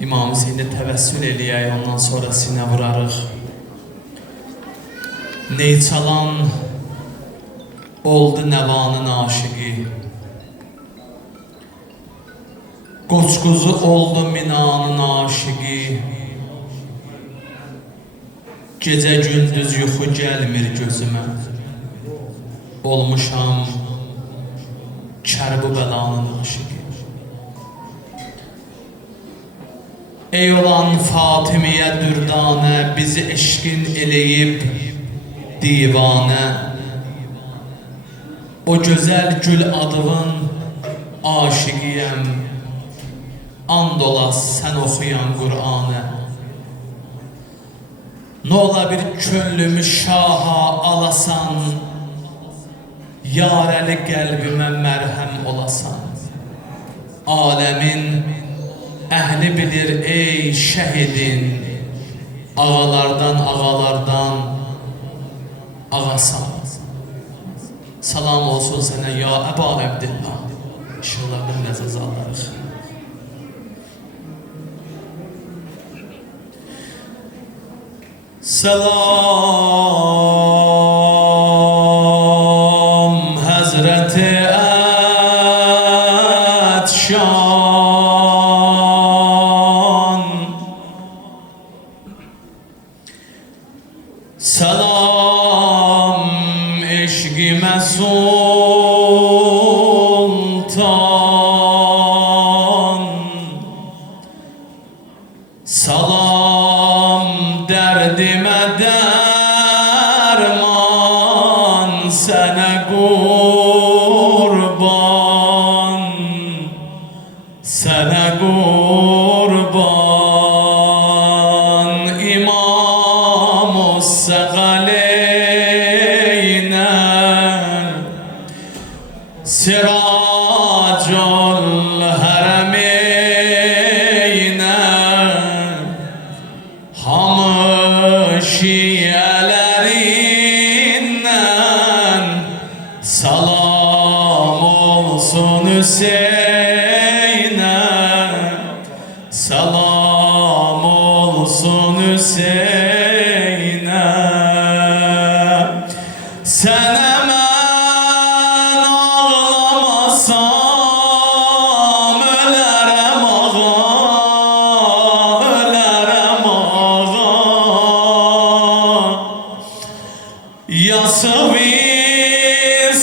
İmam Hüseyin'e təvəssül eləyək, ondan sonra sinə vurarıq. Ney çalan oldu nəvanın aşıqı, qoçquzu oldu minanın aşıqı. Gecə gündüz yuxu gəlmir gözümə, olmuşam Kərbu bəlanın aşıqı. Ey olan Fatimiyə dürdanə, bizi eşqin eləyib divanə. O gözəl gül adının aşiqiyəm, and olas sən oxuyan Qur'anə. Nə ola bir könlümü şaha alasan, yarəli qəlbimə mərhəm olasan. Aləmin əhli bilir ey şəhidin, ağalardan ağasan. Salam olsun sənə ya Əba Əbdillah. İnşallah bir nəzəz alırıq. Salam Həzrəti Ətşan, salam eşqimə sultan, salam dərdimə dərman, sənə qurban, sənə qurban. İmam-ı Səqaleynə, Siracul Hərəmeynə, hamı şiyələrindən salam olsun Hüseynə, salam olsun Hüseynə. Sənə mən ağlamasam ölərəm ağa, ölərəm ağa. Yasıvi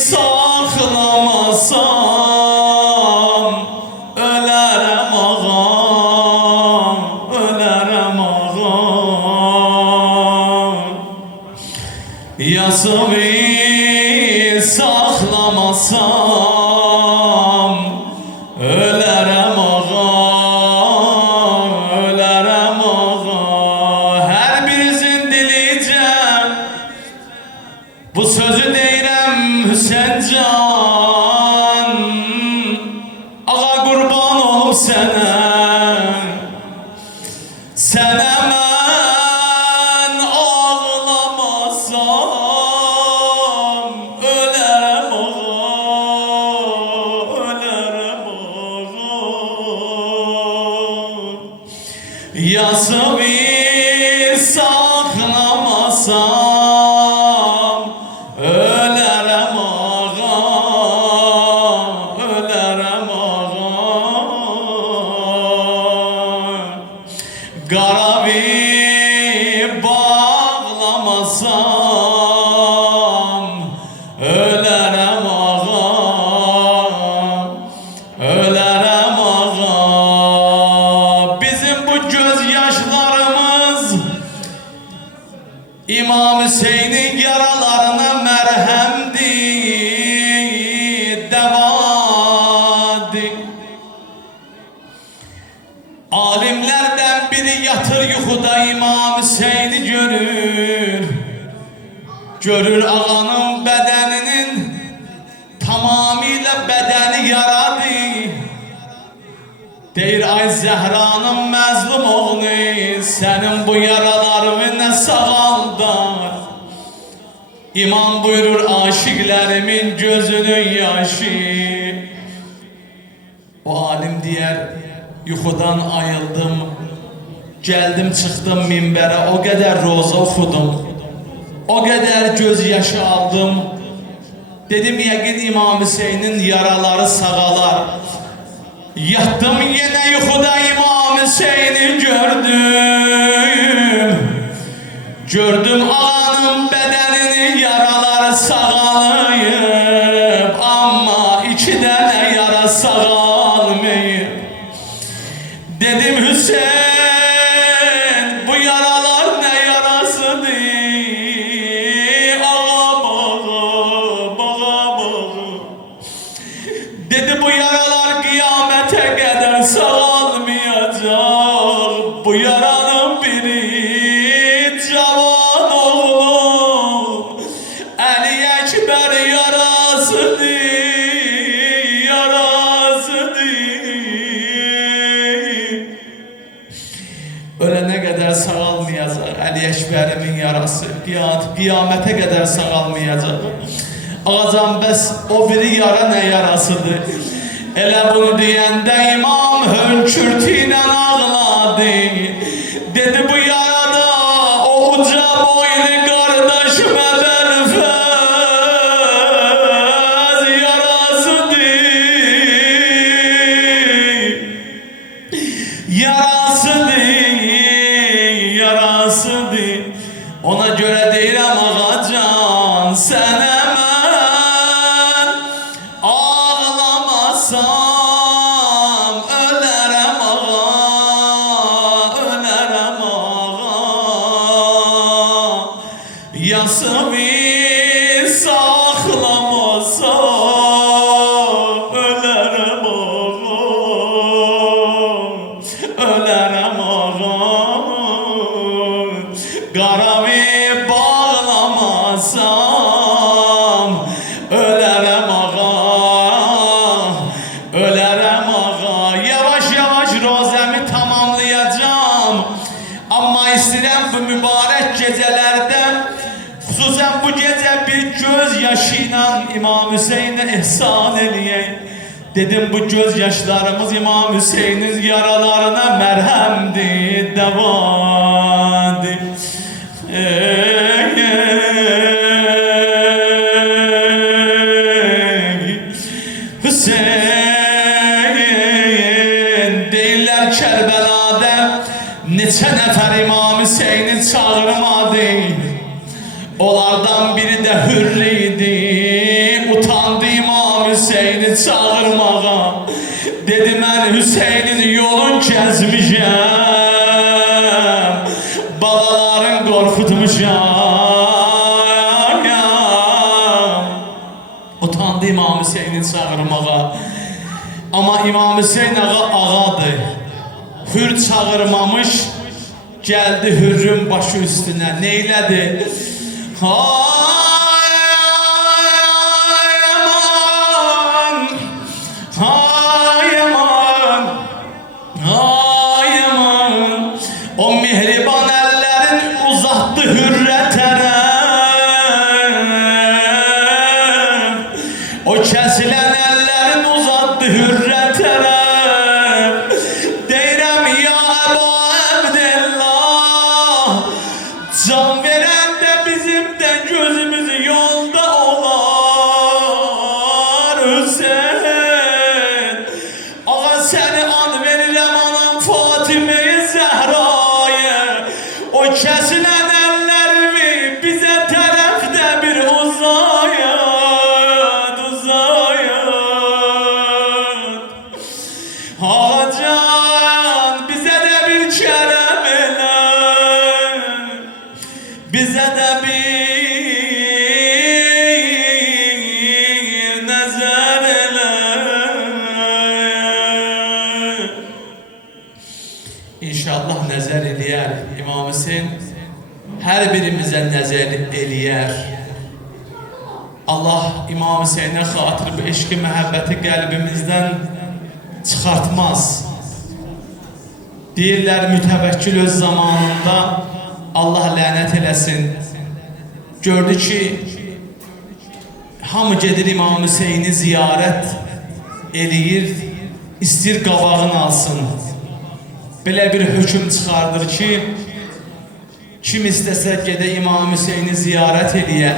saxlamasam ölərəm ağa, ölərəm ağa. Yasıvi saxlamasam ölərəm ağa, ölərəm ağa. Hər birinizin diliyəcəm bu sözü deyirəm Hüseyn can, ağa qurban olub sənə. Sənə mən ağlamasam ölərəm ağa, ölərəm ağa. Yasıvi saxlamasam ölərəm ağa, ölərəm ağa. Qaravi bağlamasam ölərəm ağa, ölərəm ağa. Bizim bu göz yaşlarımız İmam Hüseyin'in yaralarına mərhəmdir, dəvadır. Alimlərdən biri yatır yuxuda İmam Hüseyin'i görür. Görür ağanın bədəninin tamamilə bədəni yaradır. Deyir ay Zəhranın məzlum oğlu, sənin bu yaralarını nə sağaldar. İmam buyurur aşıqlərimin gözünün yaşı. O alim deyər yuxudan ayıldım. Geldim çıxdım minbərə, o qədər roza oxudum. O qədər göz yaşı aldım. Dedim yəqin İmam Hüseynin yaraları sağalar. Yatdım yenə yuxuda İmam Hüseyni gördüm. Gördüm ağanın bədənini yaraları sağalayıb. Amma iki dənə yara sağalmayıb. Dedim Hüseyin, bu yaralar ne yarasıdır? Ağa bağa. Dedi bu yaralar kıyamete kadar sağalmayacak. Bu yaranın biri cavan oğlum Ali Ekber yarasıdır. Ölene kadar sağalmayacak Ali Ekber'imin yarası. Kıyamete kadar sağalmayacak. Ağacan bəs o biri yara ne yarasıdır? Elə bunu deyəndə imam hönkürtüyle ağladı. Dedi bu yarada o uca boylu kardeşim Eberfez yarasıdır. Yarasıdır. Ona göre deyirəm ağacan sen hemen ağlamasam ölərəm ağa, ölərəm ağa. Yasımı saxlamasam ölərəm ağa, ölərəm ağa. Qaravi bağlamasam ölərəm ağa, ölərəm ağa. Yavaş yavaş rozəmi tamamlayacağım. Amma istəyirəm bu mübarək gecələrdə, xüsusən bu gecə bir göz yaşıyla İmam Hüseyn'e ihsan eləyək. Dedim bu göz yaşlarımız İmam Hüseyin'in yaralarına mərhəmdir, dəvadır. Hüseyin deyirlər Kərbəlada neçə nəfər İmam Hüseyni çağırmadı. Onlardan biri də Hürr idi. Utandı İmam Hüseyni çağırmağa. Dedi mən Hüseynin yolun kəzmişəm, balaların qorxutmuşam. Utandı İmam Hüseyni çağırmağa. Ama İmam Hüseyin ağa ağadır. Hür çağırmamış, geldi Hürrün başı üstüne. Neylədi? Hay aman, hay aman, hay aman. O mehriban ellerin uzattı Hürre tərəf. O kesilen ellerin uzattı Hürre tərəf. Deyirəm ya Əbu Abdillah, can veren de bizim de gözümüz yolda olar Hüseyin. Ağa seni an verirəm anam Fatime'yi Zehra'ya. O kesilen ellerimi bize tərəfdə bir uzayat, uzayat. Hacan bize de bir kerem elə, bize de bir nəzər elə. İnşallah nəzər eləyər İmam Hüseyin, hər birimizə nəzər eləyər. Allah İmam Hüseyin'e xatır bu eşki məhəbbəti qəlbimizdən çıxartmaz. Deyirlər mütəvəkkil öz zamanında Allah lənət eləsin. Gördü ki hamı gedir İmam Hüseyin'i ziyarət eləyir, istir qabağını alsın. belə bir hökm çıxardır ki, kim istəsə gedə İmam Hüseyni ziyarət eləyə,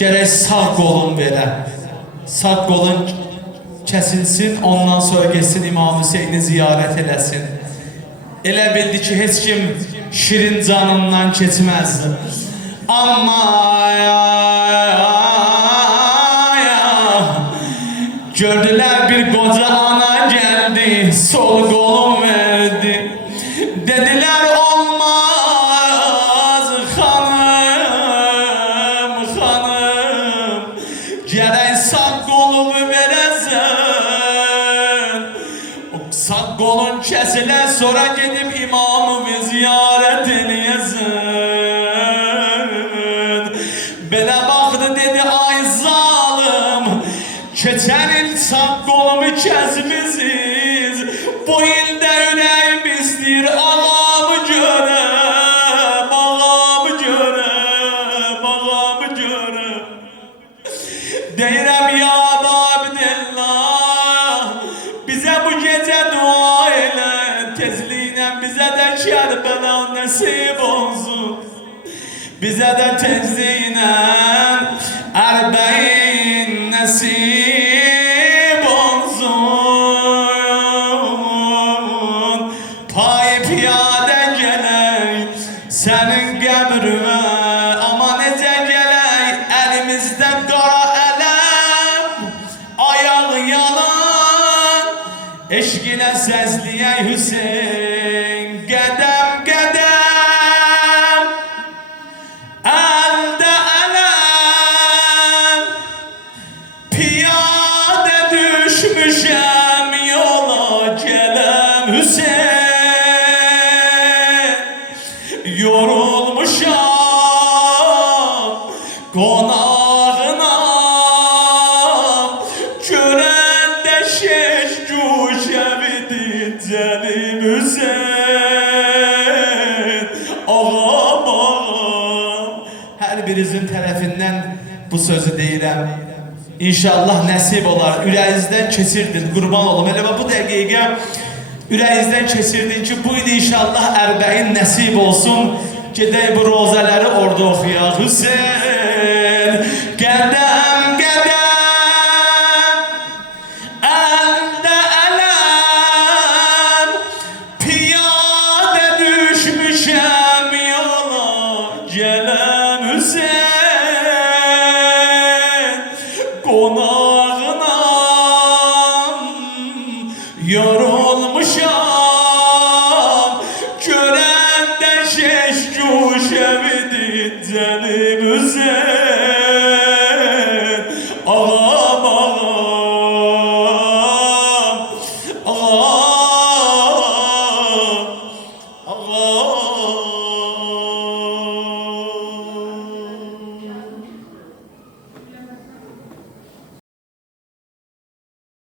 gərək sağ qolun verə. Sağ qolun kəsilsin, ondan sonra geçsin İmam Hüseyni ziyarət eləsin. Elə bildi ki, heç kim şirin canından keçməz. Amma gördülər bir qoca ana geldi, sol qolum verdi. Dediler olmaz hanım, hanım, gərək sağ qolumu verəsən. Sağ qolun kəsilə sonra gedib imamımı ziyarət eləyəsən. Belə baxdı dedi ay zalım, keçən il sağ qolumu kəsmişsiniz, bu ildə ürəyim istəyir ağamı görəm, ağamı görəm, ağamı görəm. Deyirəm ya Abdillah, bizə bu gecə dua elə, tezliklə bizə də Kərbəla nəsib olsun. Bizə də tezliklə Ərbəin nəsib olsun. Pay piyadə gələk sənin qəbrünə, amma necə gələk əlimizdə qara ələm, ayaq yalan, eşq ilə səsləyək Hüseyn qədəm qədəm. Əldə ələm, piyadə düşmüşəm yola gələm Hüseyn. Yorulmuşam qonağına, görəndə şeş güşəvidir Cəlim Hüseyn. Ağam ağam, hər birinizin tərəfindən bu sözü deyirəm. İnşallah nəsib olar, ürəyinizdən keçirdin, qurban olum. Elə bu dəqiqə ürəyinizdən keçirdin ki, bu il inşallah Ərbəin nəsib olsun. Gedək bu rozələri orada oxuyaq. Hüseyn qədəm qədəm, əldə ələm, piyadə düşmüşəm yola gələm Hüseyn. Qonağına yorulmuşam, görəndə şeş güşəvidir Cəlim Hüseyn. Ağam ağam, ağam